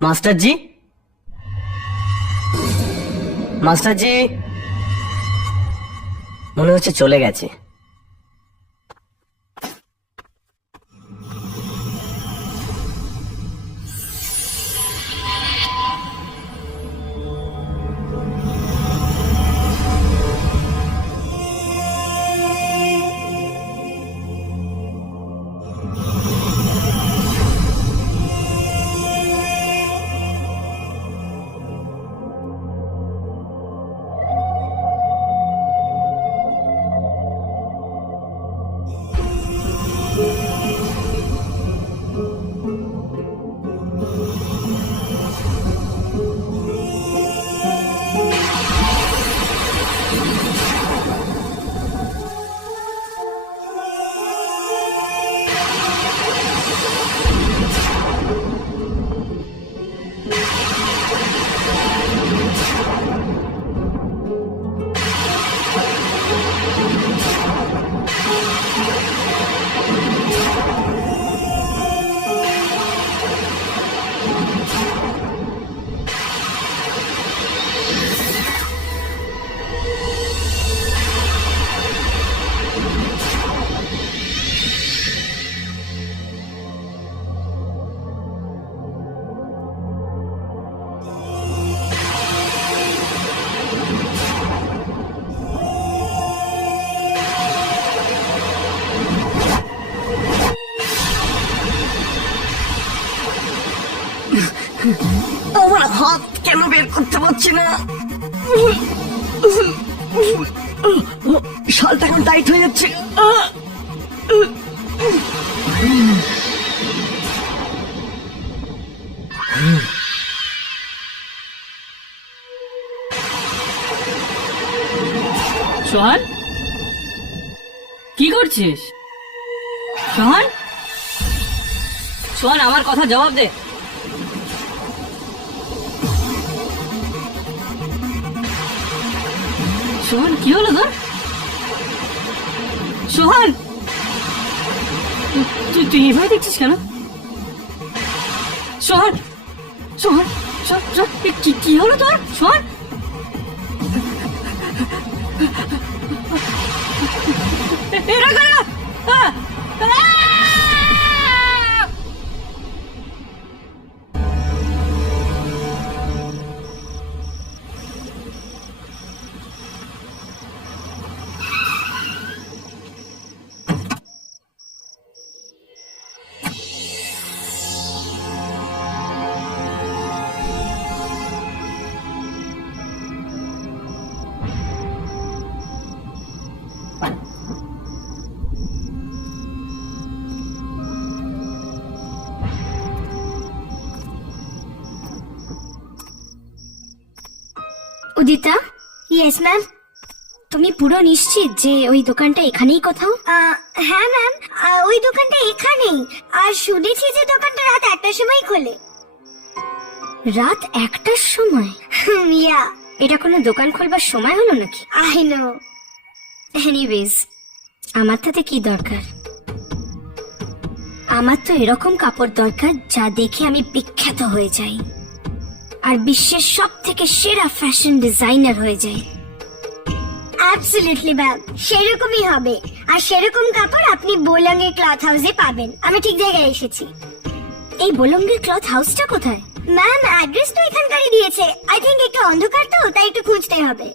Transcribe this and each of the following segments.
মাস্টারজি, মাস্টারজি, মনে হচ্ছে চলে গেছে। আমার হাত কেন বের করতে পারছি না? শালটা এখন টাইট হয়ে যাচ্ছে। সোহান, কি করছিস? সোহান, সোহান, আমার কথা জবাব দে। সোহান, কি হলো তোর? সোহান, তুই তুই এভাবে দেখছিস কেন? সোহান, সোহান, সোহান, কি কি হলো তোর? সোহান, এরা কারা? Udita, yes ma'am. তুমি পুরো নিশ্চিত যে ওই দোকানটা এখানেই কোথাও? হ্যাঁ ম্যাম, ওই দোকানটা এখানেই। আর শুনেছি যে দোকানটা রাত 1টার সময় খোলে। রাত 1টার সময়? ইয়া। এটা কোনো দোকান খোলবার সময় হলো নাকি? I know. এনিওয়েজ, আমার তাতে কি দরকার? আমার তো এরকম কাপড় দরকার যা দেখে আমি বিখ্যাত হয়ে যাই আর বিশ্বের সব থেকে সেরা ফ্যাশন ডিজাইনার হয়ে যায়। অ্যাবসলিউটলি ম্যাম, সেরকমই হবে। আর সেরকম কাপড় আপনি বোলঙ্গের ক্লথ হাউসে পাবেন। আমি ঠিক জায়গায় এসেছি। এই বোলঙ্গের ক্লথ হাউসটা কোথায়? ম্যাম, অ্যাড্রেস তো এখানকারই দিয়েছে। আই থিঙ্ক একটু অন্ধকার তো, তাই একটু খুঁজতে হবে।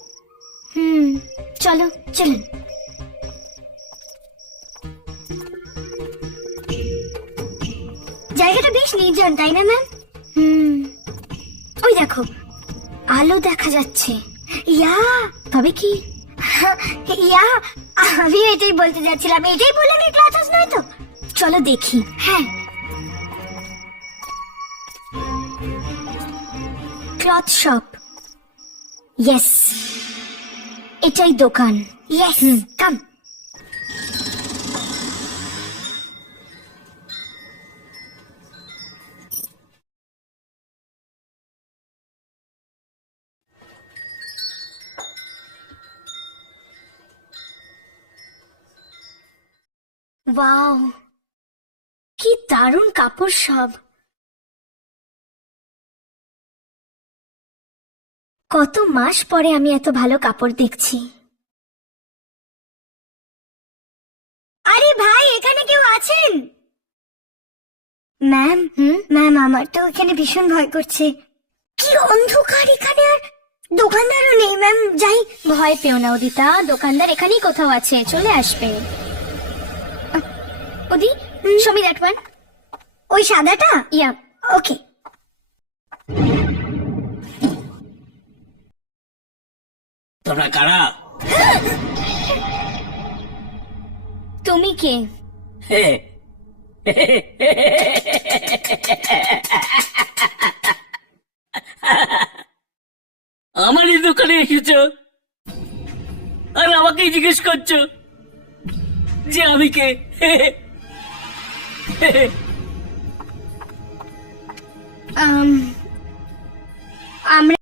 চলো চলুন। জায়গাটা বেশ নির্জন, তাই না ম্যাম? ওই দেখো, আলো দেখা যাচ্ছে। ইয়া, তবে কি? ইয়া, আমি এটাই বলতে যাচ্ছিলাম। এটাই বললাম এই ক্লথ হাউস নয় তো? চলো দেখি। হ্যাঁ, ক্লথ শপ। ইয়েস, এটাই দোকান। ইয়েস, কাম। ওয়াও, কি দারুণ কাপড় সব। কত মাস পরে আমি এত ভালো কাপড় দেখছি। আরে ভাই, এখানে কেউ আছেন? ম্যাম, ম্যাম, আমার তো এখানে ভীষণ ভয় করছে। কি অন্ধকার এখানে, আর দোকানদারও নেই। ম্যাম, যাই। ভয় পেও না উদিতা, দোকানদার এখানেই কোথাও আছে, চলে আসবে। উদি, show me that one. ওই সাদাটা? ইয়া, ওকে। তোমরা কারা? তুমি কে? আমারই দোকানে এসেছো আর আমাকেই জিজ্ঞেস করছো যে আমি কে? আমরা